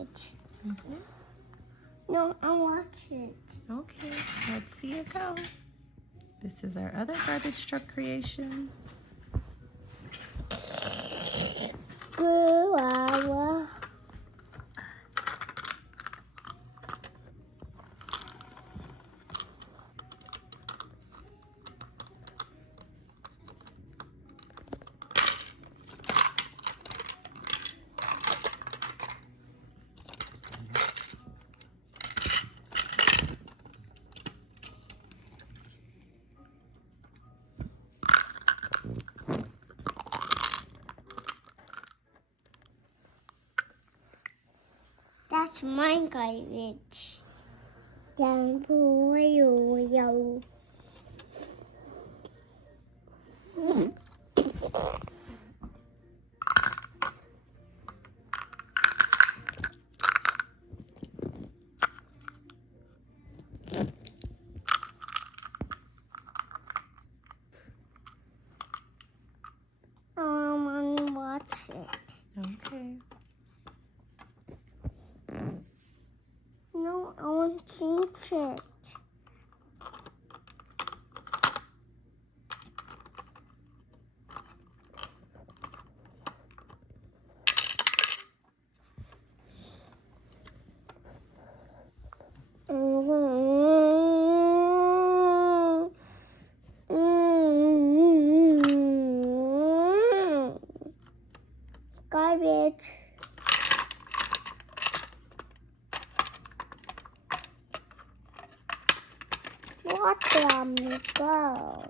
garbage. No, I watch it. Okay, let's see it go. This is our other garbage truck creation. Blue. That's my garbage. Yo. I want to watch it. Okay. No, I want to keep it. Garbage. Watch them go.